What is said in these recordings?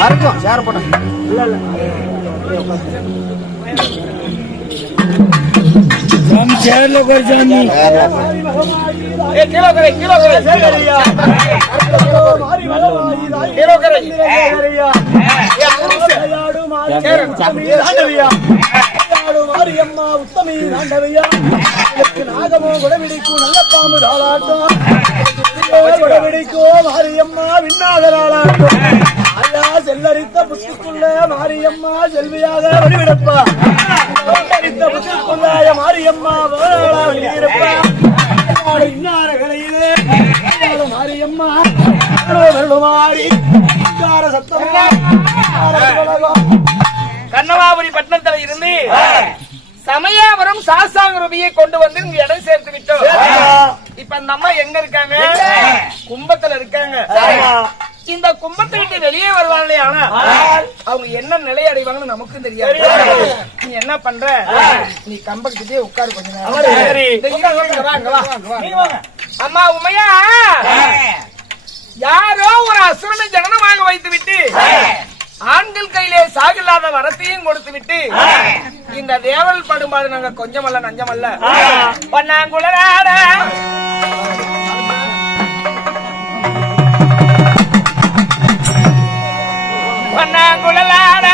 மறக்கும் சேர் போட சேர்ல போய் சாமி கிலோ करे கிலோ करे சரியா கிலோ करे சரியா யாடு மாரியா மாரியம்மா உத்தமி ஆண்டவையா நாகமோ குடவிடிக்கும் நல்ல பாம்பு தாளாட்டம் குடவிடிக்கும் மாரியம்மா விண்ணாகராளாட்டம் ஐயா செல்லரித்த புஷ்குள்ள மாரியம்மா செல்வியாக வழிவிடப்பா செல்லரித்த புஷ்குள்ள மாரியம்மா வழிவிடப்பா இன்னார கலையிலே மாரியம்மா மாறி சத்தமா கண்ணவாபுரி பட்டணத்துல இருந்து சமயாபுரம் சாசாங்க ரூபியை கொண்டு வந்து இங்க இடம் சேர்த்து விட்டோம். இப்ப அந்த அம்மா எங்க இருக்காங்க? கும்பத்துல இருக்காங்க. இந்த கும்பத்தை விட்டு வெளியே வருவாங்களே, ஆனா அவங்க என்ன நிலை அடைவாங்கன்னு நமக்கும் தெரியாது. நீ என்ன பண்ற? நீ கம்பக்கிட்டே உட்காரு கொஞ்ச நேரம். அம்மா உமையா, யாரோ ஒரு அசுரனை ஜனனமாக வைத்து விட்டு ஆண்கள் கையிலே சாகில்லாத வரத்தையும் கொடுத்து விட்டு இந்த தேவல் படும்பாடு நாங்க கொஞ்சமல்ல நஞ்சமல்ல பண்ணாங்குளராட பண்ணாங்குளராட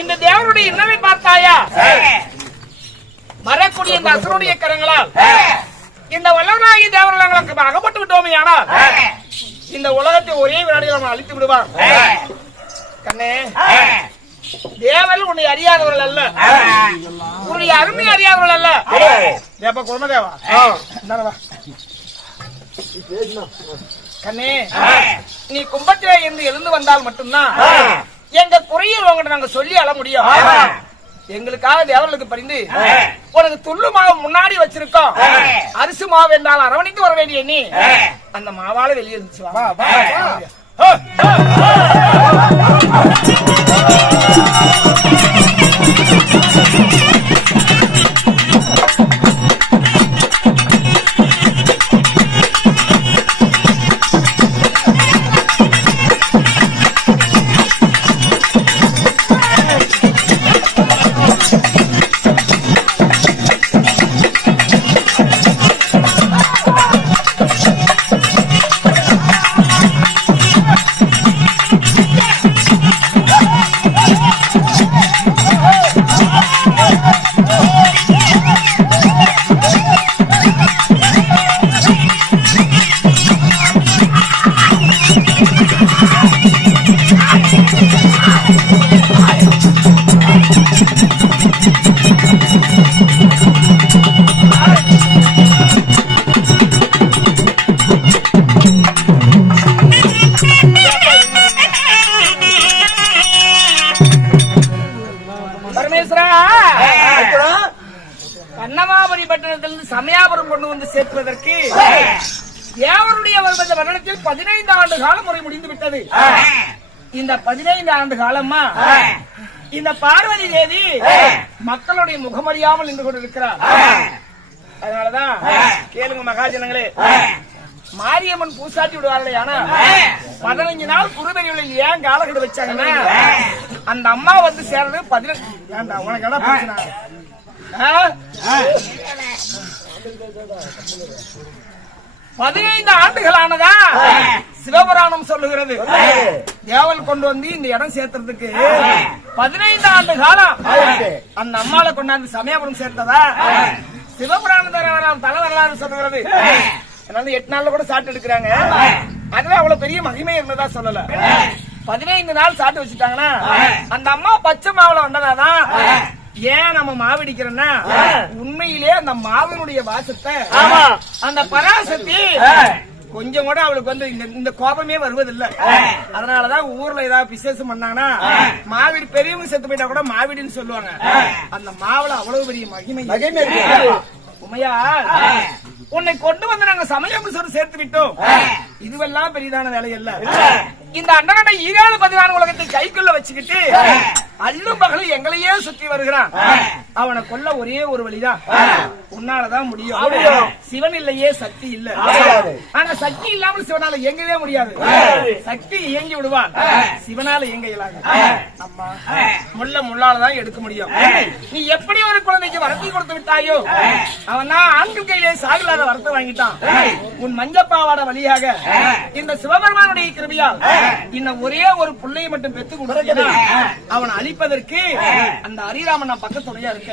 இந்த தேவனுடைய இன்னமை பார்த்தாயா? வரக்கூடிய இந்த அசுரனுடைய கரங்களால் இந்த வல்லவனாகிய தேவர்களுக்கு அகப்பட்டு விட்டோமே, ஆனால் இந்த உலகத்தை ஒரே வினாடியில் நம்ம அழித்து விடுவான். கண்ணே, தேவர்கள் உன்னை அறியாதவர்கள் அல்ல, உன்னுடைய அருமை அறியாதவர்கள் அல்ல. தேவ குழந்தைவா கண்ணே, நீ கும்பத்திலே இருந்து எழுந்து வந்தால் மட்டும்தான் எங்க குறையில் உங்கள்கிட்ட நாங்க சொல்லி அழ முடியும். எங்களுக்காக தேவர்களுக்கு பரிந்து உனக்கு துள்ளு மாவு முன்னாடி வச்சிருக்கோம். அரிசி மாவு என்றால் அரவணைத்து வர வேண்டிய நீ அந்த மாவால வெளியே இருந்துச்சு. கண்ணமாபுரி பட்டணத்திலிருந்து சமயாபுரம் கொண்டு வந்து சேர்ப்பதற்கு தேவருடைய வருடத்தில் 15 ஆண்டு காலம் முறை முடிந்து விட்டது. இந்த 15 ஆண்டு காலமா இந்த பார்வதி தேவி மக்களுடைய முகமறியாமல் நின்று கொண்டிருக்கிறார். அதனாலதான் கேளுங்க மகாஜனங்களே, மாரியம்மன் பூசாட்டி விடுவார்கள். ஆனா 15 நாள் குருபெரியவர்கள் ஏன் காலக்கெடு வச்சாங்கன்னா அந்த அம்மா வந்து சேர்றது 15. உனக்கு என்ன பிரச்சனை? 15 ஆண்டுகளானதா சிவபுராணம் சொல்லுகிறது. தேவல் கொண்டு வந்து இந்த இடம் சேர்த்துறதுக்கு 15 ஆண்டு காலம் அந்த அம்மாவை கொண்டாந்து சமயபுரம் சேர்த்ததா சிவபுராணம் தலை வரலாறு சொல்லுகிறது. 8 நாள்ல கூட சாட்டு எடுக்கிறாங்க. அதுல அவ்வளவு பெரிய மகிமை இருந்ததா சொல்லல. 15 நாள் சாட்டு வச்சுட்டாங்கன்னா அந்த அம்மா பச்சை மாவுல வந்ததாதான். ஏன் நம்ம மாவிடிக்கிறோம்னா உண்மையிலே அந்த மாவினுடைய வாசத்தை அந்த பராசக்தி கொஞ்சம் கூட அவளுக்கு வந்து இந்த கோபமே வருவதில்லை. அதனாலதான் ஊர்ல ஏதாவது விசேஷம் பண்ணாங்கன்னா மாவிடி பெரியவங்க செத்து போயிட்டா கூட மாவிடின்னு சொல்லுவாங்க. அந்த மாவுல அவ்வளவு பெரிய மகிமை. உமையா, உன்னை கொண்டு வந்து நாங்க சமயம் சேர்த்து விட்டோம். இதுவெல்லாம் பெரிதான வேலை அல்ல. இந்த அண்ணனை 14 உலகத்தை கைக்குள்ள வச்சுக்கிட்டு அல்லும் பகலும் எங்களையே சுற்றி வருகிறான். அவனை கொல்ல ஒரே ஒரு வழிதான், உன்னாலதான் முடியும். சிவன் இல்லையே சக்தி இல்ல. ஆனா சக்தி இல்லாமல் சிவனால இயங்கவே முடியாது. சக்தி இயங்கி விடுவான், சிவனால இயங்க இயலாது. அம்மா முள்ளாலதான் எடுக்க முடியும். நீ எப்படி ஒரு குழந்தைக்கு வரத்தை கொடுத்து விட்டாயோ அவன் தான் ஆண்கள் கையிலே சாகலாத வரத்தை வாங்கிட்டான். உன் மஞ்சப்பாவாட வழியாக இந்த சிவபெருமானுடைய கிருபையால் இன்னும் ஒரே ஒரு பிள்ளையை மட்டும் பெற்று கொடுத்து அவன் அழிப்பதற்கு அந்த ஹரிராமன் பக்கத்துணையா இருக்க